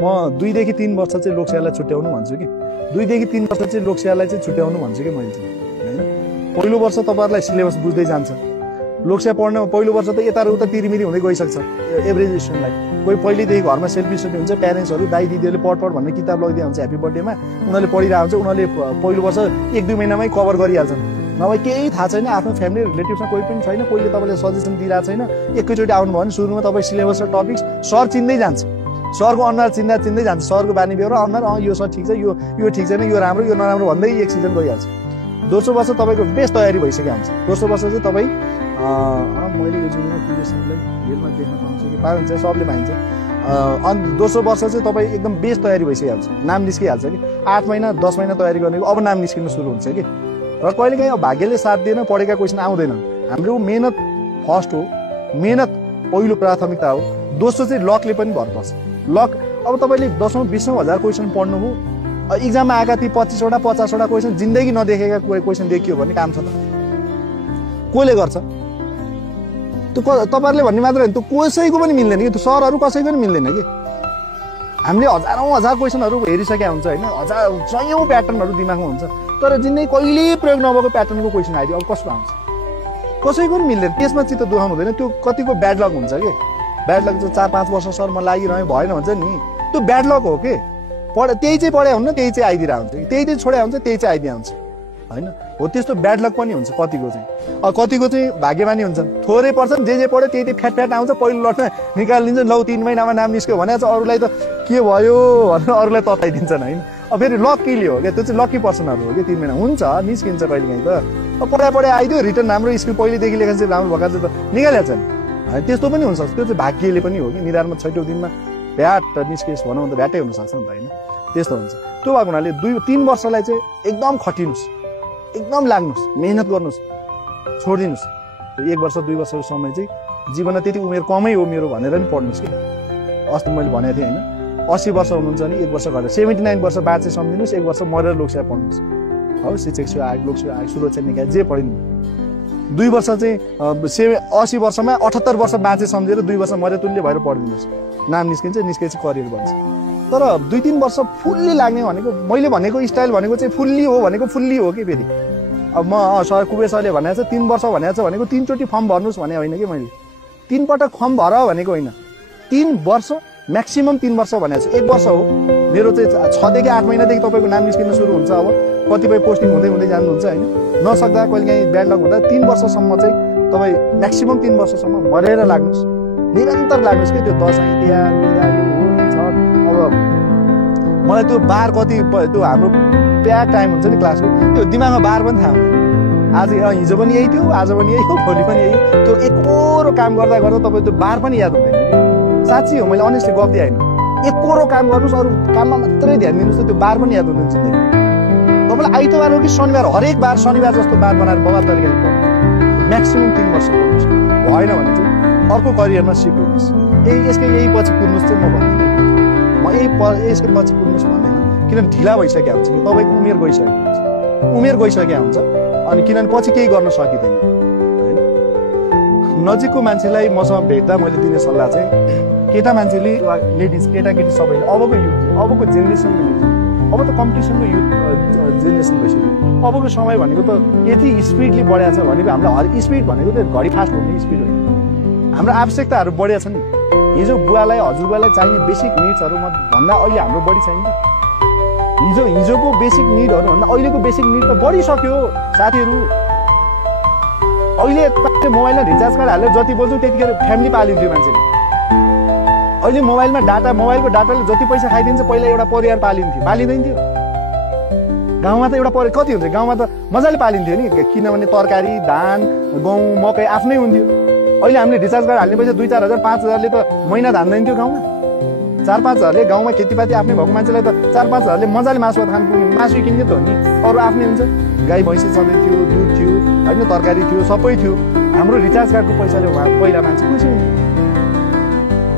म 2 देखि 3 वर्ष चाहिँ लोकसेवालाई छुट्याउनु भन्छु कि 2 देखि 3 वर्ष चाहिँ लोकसेवालाई चाहिँ छुट्याउनु भन्छु कि मैले चाहिँ हैन। पहिलो वर्ष तपाईहरुलाई सिलेबस बुझ्दै जान्छ। लोकसेवा पढ्न पहिलो वर्ष त यता र उता तिरिमिरी हुँदै गइसक्छ एभरेज स्टुडेन्टलाई। कोही पहिलेदेखि घरमा सेल्फ स्टडी हुन्छ, प्यारेन्ट्सहरू दाइ दिदीहरूले पढ भनेर किताब लगिदिया हुन्छ ह्यापी बर्थडेमा, उनीहरूले पढिरहेको हुन्छ, उनीहरूले पहिलो वर्ष 1-2 महिनामै कभर गरिहाल्छन्। नभए केही थाहा छैन, आफ्नो फ्यामिली रिलेटिभ्समा कोही पनि छैन, कोहीले तपाईँले सजेसन दिइरहेको छैन, एकैचोटि आउनुभयो भने सुरुमा तपाईँ सिलेबस र टपिक्स सर चिन्दै जान्छ, सरको अनुहार चिन्दै जान्छ, सरको बानी बेहोरा अनुहार यो सर ठिक छ, यो ठिक छैन, यो राम्रो यो नराम्रो भन्दै एक सिजन गइहाल्छ। दोस्रो वर्ष तपाईँको बेस्ट तयारी भइसक्यो हुन्छ। दोस्रो वर्ष चाहिँ तपाईँ मैले यो जुन प्रिभियसलाई हेलमा देख्न पाउँछु कि पाइन्छ, सबले पाइन्छ। अनि दोस्रो वर्ष चाहिँ तपाईँ एकदम बेस्ट तयारी भइसकिहाल्छ, नाम निस्किहाल्छ कि 8 महिना 10 महिना तयारी गर्नेको अब नाम निस्किनु सुरु हुन्छ कि। र कहिलेकाहीँ अब भाग्यले साथ दिएन, पढेका क्वेसन आउँदैनन्। हाम्रो मेहनत फर्स्ट हो, मेहनत पहिलो प्राथमिकता हो। दोस्रो चाहिँ लकले पनि भर पर्छ। लक अब तपाईँले 10औं 20औं हजार क्वेसन पढ्नुभयो, इक्जाममा आएका ती 25वटा 50वटा क्वेसन जिन्दगी नदेखेका क्वेसन देखियो भने काम छ त? कसले गर्छ? त्यो तपाईँहरूले भन्ने मात्र होइन, त्यो कसैको पनि मिल्दैन कि, त्यो सरहरू कसैको पनि मिल्दैन कि। हामीले हजारौं हजार क्वेसनहरू हेरिसकेका हुन्छ होइन, सयौं प्याटर्नहरू दिमागमा हुन्छ, तर जिन्दगी कहिले प्रयोग नभएको प्याटर्नको क्वेसन आइदियो, अब कसको आउँछ? कसैको पनि मिल्दैन। त्यसमा चित्त दुखाउनु हुँदैन, त्यो कतिको ब्याड लक हुन्छ कि। ब्याड लक चाहिँ 4-5 वर्ष सर म लागिरहे भएन भन्छ नि, त्यो ब्याड लक हो कि। त्यही चाहिँ पढाइ हुन्न, त्यही चाहिँ आइदिरहेको हुन्छ, त्यही चाहिँ छोडा हुन्छ, त्यही चाहिँ आइदिया हुन्छ होइन। हो त्यस्तो ब्याड लक पनि हुन्छ कतिको चाहिँ। कतिको चाहिँ भाग्यमानी हुन्छ, थोरै पर्छन्, जे पढ्यो त्यही फ्याट आउँछ, पहिलो लटमा निकालिदिन्छ, लौ 3 महिनामा नाम निस्क्यो भने चाहिँ अरूलाई त के भयो भनेर अरूलाई तताइदिन्छन् होइन। अब फेरि लकीले हो क्या, त्यो चाहिँ लकी पर्सनहरू हो कि। 3 महिना हुन्छ निस्किन्छ कहिलेकाहीँ त। अब पढाइ आइदियो, रिटर्न राम्रो स्किल पहिलेदेखि लेखेर चाहिँ राम्रो भएको चाहिँ त निकालिहाल्छ नि होइन। त्यस्तो पनि हुन्छ, त्यो चाहिँ भाग्यले पनि हो कि। निधारमा 6औं दिनमा भ्याट निस्केस भनौँ त भ्याटै हुनसक्छ नि त होइन। त्यस्तो हुन्छ। त्यो भएको हुनाले 2-3 वर्षलाई चाहिँ एकदम खटिनुहोस्, एकदम लाग्नुहोस्, मेहनत गर्नुहोस्, छोडिदिनुहोस्। 1 वर्ष 2 वर्षको समय चाहिँ जीवनमा त्यति उमेर कमै हो मेरो भनेर नि पढ्नुहोस् कि। अस्ति मैले भनेको थिएँ होइन, 80 वर्ष हुनुहुन्छ भने 1 वर्ष गरेर 79 वर्ष बाद चाहिँ सम्झिनुहोस्, 1 वर्ष मरेर लोकसेवा पढ्नुहोस्। हो शिक्षक सेवा आयोग, लोकसेवा आयोग, सुरक्षा निकाय जे पढिनु। 2 वर्ष चाहिँ 80 वर्षमा 78 वर्ष बाँचे सम्झेर 2 वर्ष मरे तुल्य भएर पढिदिनुहोस्, नाम निस्केपछि करियर बन्छ। तर 2-3 वर्ष फुल्ली लाग्ने भनेको, मैले भनेको स्टाइल भनेको चाहिँ फुल्ली हो भनेको फुल्ली हो कि। फेरि अब म सर कुबेर सरले भनेको छ 3 वर्ष भनेको छ भनेको 3 चोटि फर्म भर्नुहोस् भने होइन कि मैले। 3 पटक फर्म भर भनेको होइन, 3 वर्ष म्याक्सिमम 3 वर्ष भनेको छ। 1 वर्ष हो मेरो चाहिँ 6 देखि 8 महिनादेखि तपाईँको नाम निस्किन सुरु हुन्छ। अब कतिपय पोस्टिङ हुँदै जानुहुन्छ होइन, नसक्दा कहिलेकाहीँ ब्याड लक हुँदा 3 वर्षसम्म चाहिँ तपाईँ म्याक्सिमम 3 वर्षसम्म मरेर लाग्नुहोस्, निरन्तर लाग्नुहोस् कि। त्यो दसैँ तिहार होली छठ, अब मलाई त्यो बार कति त्यो हाम्रो प्याक टाइम हुन्छ नि क्लासको, त्यो दिमागमा बार पनि थाहा हुँदैन। आज हिजो पनि यही थियो, आज पनि यही हो, भोलि पनि यही। त्यो एकरो काम गर्दा तपाईँ त्यो बार पनि याद हुँदैन। साँच्ची हो, मैले अनेस्टली गफ दिएँ होइन। एकरो काम गर्नुहोस्, अरू काममा मात्रै ध्यान दिनुहोस्, त्यो बार पनि याद हुँदैन जिन्दगी। तपाईँलाई आइतबार हो कि शनिबार, हरेक बार शनिबार जस्तो बार बनाएर बगार तरिकाले पढ्नुहोस्, म्याक्सिमम 3 वर्ष पढ्नुहोस्। भएन भने चाहिँ अर्को करियरमा सिफ्ट हुनुहोस्। यही पछि कुद्नुहोस् चाहिँ म भन्दिनँ, म यसको पछि कुद्नुहोस् भन्दैन। किनभने ढिला भइसकेको हुन्छ कि तपाईँको उमेर गइसकेको हुन्छ, अनि किनभने पछि केही गर्न सकिँदैन होइन। नजिकको मान्छेलाई मसँग भेट्दा मैले दिने सल्लाह चाहिँ, केटा मान्छेले लेडिज केटाकेटी सबैले अबको युथ, अबको जेनेरेसनको युथ, अब त कम्पिटिसनको युथ जेनेरेसन भइसक्यो। अबको समय भनेको त यति स्पिडली बढेको छ भनेको, हामीलाई स्पिड भनेको त घडी फास्ट हुने स्पिड होइन, हाम्रो आवश्यकताहरू बढेको छ नि। हिजो बुवालाई हजुरबुवालाई चाहिने बेसिक निड्सहरू भन्दा अहिले हाम्रो बढी चाहिन्छ। हिजोको बेसिक निडहरू भन्दा अहिलेको बेसिक निड त बढिसक्यो साथीहरू। अहिले मोबाइलमा रिचार्ज कार्ड हालेर जति बोल्छौँ त्यतिखेर फ्यामिली पालिन्थ्यो मान्छेले। अहिले मोबाइलको डाटाले जति पैसा खाइदिन्छ, पहिला एउटा परिवार पालिँदैन थियो। गाउँमा त एउटा परिवार कति हुन्छ, गाउँमा त मजाले पालिन्थ्यो नि, किनभने तरकारी धान गहुँ मकै आफ्नै हुन्थ्यो। अहिले हामीले रिचार्ज कार्ड हाल्ने पैसा 2-4 हजार 5 हजारले त महिना धान्दैन थियो गाउँमा। 4-5 हजारले गाउँमा खेतीपाती आफ्नै भएको मान्छेलाई त 4-5 हजारले मजाले मासु भात खानु पुग्ने, मासु किन्ने त हो नि, अरू आफ्नै हुन्छ। गाई भैँसी सधैँ थियो, दुध थियो होइन, तरकारी थियो, सबै थियो। हाम्रो रिचार्ज कार्डको पैसाले पहिला मान्छे खुसी हुन्थ्यो।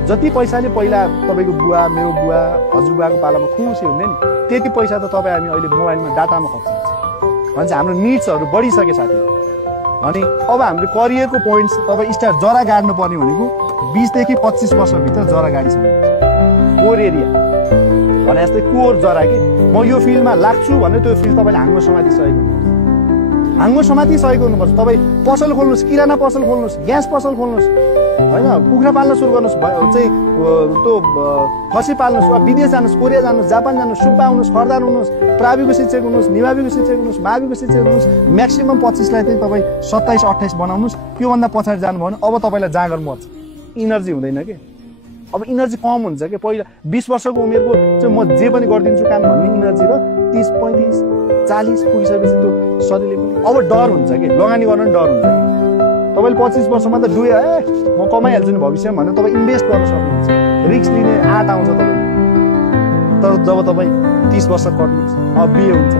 जति पैसाले पहिला तपाईँको बुवा, मेरो बुवा, हजुरबुवाको पालामा खुसी हुने नि, त्यति पैसा त तपाईँ हामी अहिले मोबाइलमा डाटामा खर्चिन्छ। भन्छ हाम्रो निड्सहरू बढिसके साथीहरू। अनि अब हाम्रो करियरको पोइन्ट्स तपाईँ जरा गाड्नु पर्ने भनेको 20 देखि 25 वर्षभित्र जरा गाडिसक्नुहुन्छ। कोर एरिया भने जस्तै कोर जरा कि म यो फिल्डमा लाग्छु भने त्यो फिल्ड तपाईँले हाँगो समाति सहयोग हुनुपर्छ। हाँगो समाति सहयोग हुनुपर्छ। तपाईँ पसल खोल्नुहोस्, किराना पसल खोल्नुहोस्, ग्यास पसल खोल्नुहोस्, होइन, कुखुरा पाल्न सुरु गर्नुहोस्, चाहिँ त्यो खसी पाल्नुहोस्, वा विदेश जानुहोस्, कोरिया जानुहोस्, जापान जानुहोस्, सुब्बा हुनुहोस्, खरदार हुनुहोस्, प्राविको शिक्षक हुनुहोस्, निभाविको शिक्षक हुनुहोस्, माविको शिक्षक हुनुहोस्, म्याक्सिमम 25लाई चाहिँ तपाईँ 27-28 बनाउनुहोस्। त्योभन्दा पछाडि जानुभयो भने अब तपाईँलाई जाँगर मर्छ, इनर्जी हुँदैन कि। अब इनर्जी कम हुन्छ कि। पहिला 20 वर्षको उमेरको चाहिँ म जे पनि गरिदिन्छु काम भन्ने इनर्जी र 30, 35, 40 पुगिसकेपछि त्यो शरीरले पनि अब डर हुन्छ कि, लगानी गर्न पनि डर हुन्छ कि। तपाईँले 25 वर्षमा त डुए म कमाइहाल्छु नि भविष्यमा भनेर तपाईँ इन्भेस्ट गर्न सक्नुहुन्छ, रिस्क लिने आँट आउँछ तपाईँको। तर जब तपाईँ 30 वर्ष कट्नुहुन्छ, अब बिहे हुन्छ,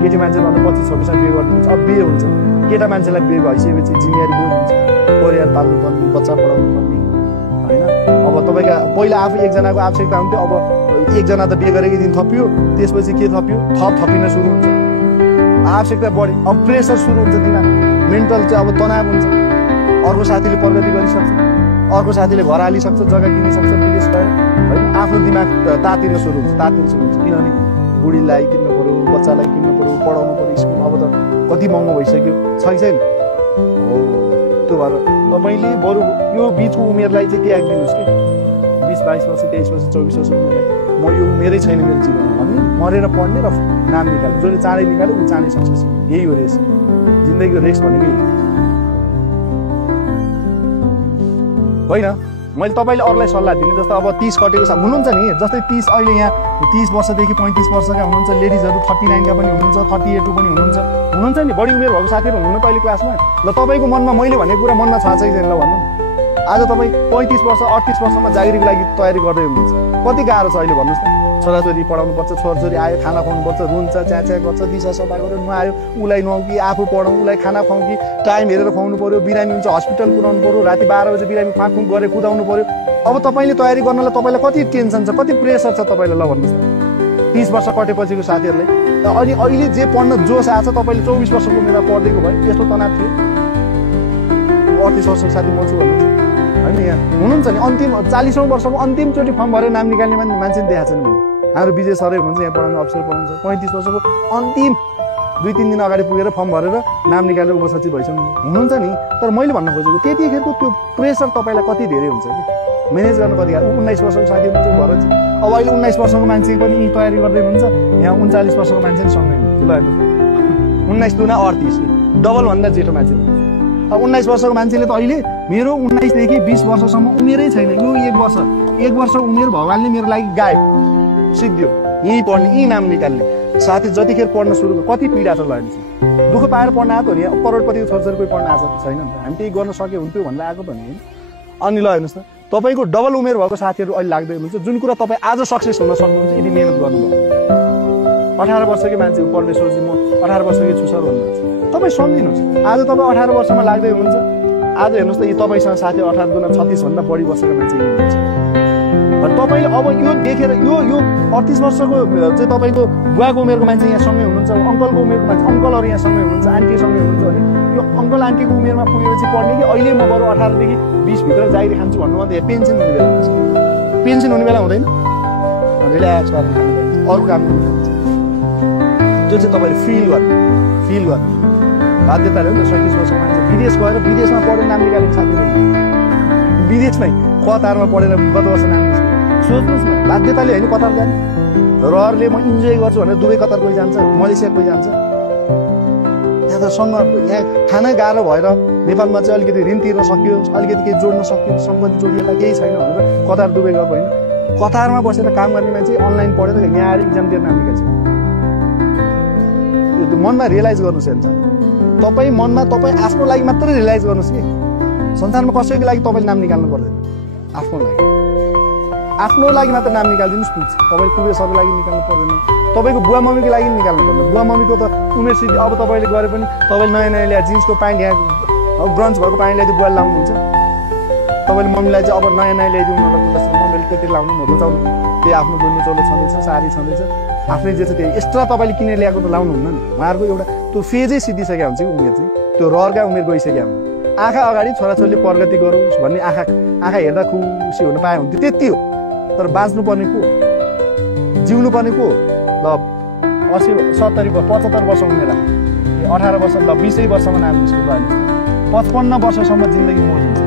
केटी मान्छेले 25-26मा बिहे गरिदिनुहुन्छ, अब बिहे हुन्छ, केटा मान्छेलाई बिहे भइसकेपछि जिम्मेवारी बोध हुन्छ, परिवार पाल्नु पर्ने, बच्चा पढाउनु पर्ने, होइन। अब तपाईँका पहिला आफू एकजनाको आवश्यकता हुन्थ्यो, अब एकजना त बिहे गरेको दिन थपियो, त्यसपछि के थपियो, थपिन सुरु हुन्छ, आवश्यकता बढी, अब प्रेसर सुरु हुन्छ दिमाग, मेन्टल चाहिँ अब तनाव हुन्छ। अर्को साथीले प्रगति गरिसक्छ, अर्को साथीले घर हालिसक्छ, जग्गा किनिसक्छ, विदेश गएर, होइन, आफ्नो दिमाग तातिन सुरु हुन्छ। किनभने बुढीलाई किन्नु पऱ्यो, बच्चालाई किन्नु पऱ्यो, पढाउनु पऱ्यो, स्कुल अब त कति महँगो भइसक्यो, छैन हो। त्यो भएर तपाईँले बरु यो बिचको उमेरलाई चाहिँ त्यागिदिनुहोस् कि, 20, 22 वर्ष, 23 वर्ष, 24 वर्ष उमेरलाई म यो उमेरै छैन मेरो जीवनमा भन्ने, मरेर पढ्ने र नाम निकाल्ने। जसले चाँडै निकाल्यो ऊ चाँडै सक्सेस। यही हो रेस, जिन्दगीको रेस भनेको होइन। मैले तपाईँले अरूलाई सल्लाह दिने जस्तो अब 30 कटेको हुनुहुन्छ नि, जस्तै 30 अहिले यहाँ 30 वर्षदेखि 35 वर्षका हुनुहुन्छ, लेडिजहरू 39 का पनि हुनुहुन्छ, 38 पनि हुनुहुन्छ नि, बढी उमेर भएको साथीहरू हुनुहुन्न त अहिले क्लासमा। ल तपाईँको मनमा मैले भनेको कुरा मनमा छ कि छैन ल भन्नु। आज तपाईँ 35 वर्ष 38 वर्षमा जागिरीको लागि तयारी गर्दै हुनुहुन्छ, कति गाह्रो छ अहिले भन्नुहोस् त। छोराछोरी पढाउनुपर्छ, छोराछोरी आयो खाना खुवाउनुपर्छ, रुन्छ, च्याच्या गर्छ, दिशा सफा गरेर नुहायो, उसलाई नुहाउँ कि आफू पढाउँ, उसलाई खाना खुवाउँ कि टाइम हेरेर खुवाउनु पऱ्यो, बिरामी हुन्छ हस्पिटल पुऱ्याउनु पऱ्यो, राति 12 बजे बिरामी फाँक गरेर कुदाउनु पऱ्यो। अब तपाईँले तयारी गर्नलाई तपाईँलाई कति टेन्सन छ, कति प्रेसर छ तपाईँलाई ल भन्नुहोस् त। 30 वर्ष कटेपछिको साथीहरूलाई अनि अहिले जे पढ्न जोस आएको छ, तपाईँले 24 वर्षको उमेरमा पढ्दैको भए यस्तो तनाव थियो। 38 वर्षको साथी म छु भन्नुहुन्छ होइन, यहाँ हुनुहुन्छ नि अन्तिम 40औं वर्षको अन्तिमचोटि फर्म भरेर नाम निकाल्ने मान्छे देखाएको छ नि मैले। हाम्रो विजय सरै हुनुहुन्छ यहाँ पढाउनु, अफिसर पढाउनुहुन्छ, 35 वर्षको अन्तिम 2-3 दिन अगाडि पुगेर फर्म भरेर नाम निकालेर उपसचिव भइसक्नु हुनुहुन्छ नि। तर मैले भन्न खोजेको त्यतिखेरको त्यो प्रेसर तपाईँलाई कति धेरै हुन्छ कि म्यानेज गर्न कति गाह्रो। 19 वर्षको साथी हुनुहुन्छ भरत, अब अहिले 19 वर्षको मान्छे पनि तयारी गर्दै हुनुहुन्छ, यहाँ 39 वर्षको मान्छे पनि सँगै हुनुहुन्छ। ल हेर्नुहोस्, 19 दुना 38, डबल भन्दा जेठो मान्छे हुनुहुन्छ। अब 19 वर्षको मान्छेले त अहिले मेरो 19 देखि 20 वर्षसम्म उमेरै छैन, यो 1 वर्ष उमेर भगवान्ले मेरो लागि गायब सिद्धियो, यहीँ पढ्ने, यहीँ नाम निकाल्ने। साथी जतिखेर पढ्न सुरु कति पीडा छ ल हेर्नुहोस्, दुःख पाएर पढ्न आएको हो नि, करोडपतिको छोरछोरी कोही पढ्न आएको छैन, हामी त्यही गर्न सके हुन्थ्यो भनेर आएको त नि। अनि ल हेर्नुहोस् त, तपाईँको डबल उमेर भएको साथीहरू अहिले लाग्दै हुनुहुन्छ, जुन कुरा तपाईँ आज सक्सेस हुन सक्नुहुन्छ यदि मेहनत गर्नुभयो। 18 वर्षकै मान्छे पढ्ने सोच्ने म 18 वर्षकै छु सर भन्नुहुन्छ, तपाईँ सम्झिनुहोस् आज तपाईँ 18 वर्षमा लाग्दै हुनुहुन्छ, आज हेर्नुहोस् त यो तपाईँसँग साथी 18 दुना 36 भन्दा बढी वर्षका मान्छे हुनुहुन्छ। तपाईँले अब यो देखेर यो 38 वर्षको चाहिँ तपाईँको बुवाको उमेरको मान्छे यहाँ सँगै हुनुहुन्छ, अङ्कलको उमेरको मान्छे अङ्कलहरू यहाँ सँगै हुनुहुन्छ, आन्टी सँगै हुनुहुन्छ भने यो अङ्कल आन्टीको उमेरमा पुगेपछि पढ्ने कि अहिले म बरु 18 देखि 20 भित्र जागिरी खान्छु भन्नुभन्दा यहाँ पेन्सन हुने बेला हुन्छ, पेन्सन हुने बेला हुँदैन, रिल्याक्स गरेर खानु पाइन्छ, अरू काम गर्नु पाइन्छ। त्यो चाहिँ तपाईँले फिल गर्नु बाध्यताले हो नि त। 37 वर्षको मान्छे विदेश गएर विदेशमा पढेर नाम निकालेको साथीहरू, विदेशमै कतारमा पढेर गत वर्ष नाम निस्क्यो, सोच्नुहोस् न, बाध्यताले होइन कतार जाने। रहरले म इन्जोय गर्छु भनेर दुबई कतार कोही जान्छ, मलेसिया कोही जान्छ, यहाँ त सँग यहाँ खाना गाह्रो भएर नेपालमा चाहिँ अलिकति ऋण तिर्न सकियो, अलिकति केही जोड्न सकियो, सम्पत्ति जोडिएला केही छैन भनेर कतार दुबई गएको होइन, कतारमा बसेर काम गर्ने मान्छे अनलाइन पढेर यहाँ आएर इक्जाम दिएर नाम निकाल्छ। यो मनमा रियलाइज गर्नुहोस् हेर्छ, तपाईँ मनमा तपाईँ आफ्नो लागि मात्रै रियलाइज गर्नुहोस् कि संसारमा कसैको लागि तपाईँले नाम निकाल्नु पर्दैन, आफ्नो लागि मात्र नाम निकालिदिनुहोस् पुग्छ। तपाईँले पुगेर सबैको लागि निकाल्नु पर्दैन, तपाईँको बुवा मम्मीको लागि निकाल्नु पर्दैन। बुवा मम्मीको त उमेर सिद्धि अब तपाईँले गरे पनि तपाईँले नयाँ नयाँ ल्याएर जिन्सको प्यान्ट यहाँ ब्रन्च भएको प्यान्ट ल्याइदियो बुवाले लाउनुहुन्छ, तपाईँले मम्मीलाई चाहिँ अब नयाँ नयाँ ल्याइदिउँ मलाई जस्तो मम्मीले त्यति लाउनु म रुचाउनु, त्यही आफ्नो गुन्ने चौलो छँदैछ, साडी छँदैछ, आफ्नै जे छ त्यही एक्स्ट्रा तपाईँले किनेर ल्याएको त लाउनुहुन्न नि। उहाँहरूको एउटा त्यो फेजै सिद्धिसकेको हुन्छ कि उमेर चाहिँ, त्यो रहरका उमेर गइसकेको हुन्छ। आँखा अगाडि छोराछोरीले प्रगति गरोस् भन्ने आँखा हेर्दा खुसी हुन पाए हुन्थ्यो, त्यति हो। तर बाँच्नुपर्ने को जिउनु पर्ने को ल 80 70 वर्ष 75 वर्ष उमेर 18 वर्ष ल 20 वर्षमा नाम स्कुल गयो 55 वर्षसम्म जिन्दगी मोज हुन्छ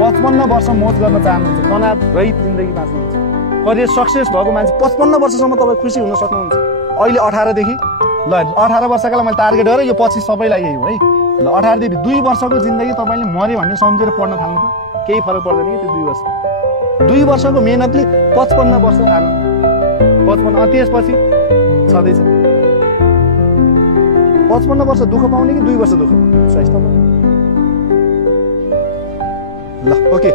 55 वर्ष मोज गर्न चाहनुहुन्छ तनाव रहित जिन्दगी बाँच्नुहुन्छ करियर सक्सेस भएको मान्छे 55 वर्षसम्म तपाईँ खुसी हुन सक्नुहुन्छ अहिले 18 देखि ल 18 वर्षका लागि मैले टार्गेट गरेँ यो पछि सबैलाई यही हो है ल 18 देखि 2 वर्षको जिन्दगी तपाईँले मर्यो भन्ने सम्झेर पढ्न थाल्नु त केही फरक पर्दैन कि त्यो 2 वर्ष 2 वर्षको मेहनतले 55 वर्ष आनु 55 त्यसपछि छँदैछ 55 वर्ष दुःख पाउने कि 2 वर्ष दुःख पाउने स्वास्थ्य ल ओके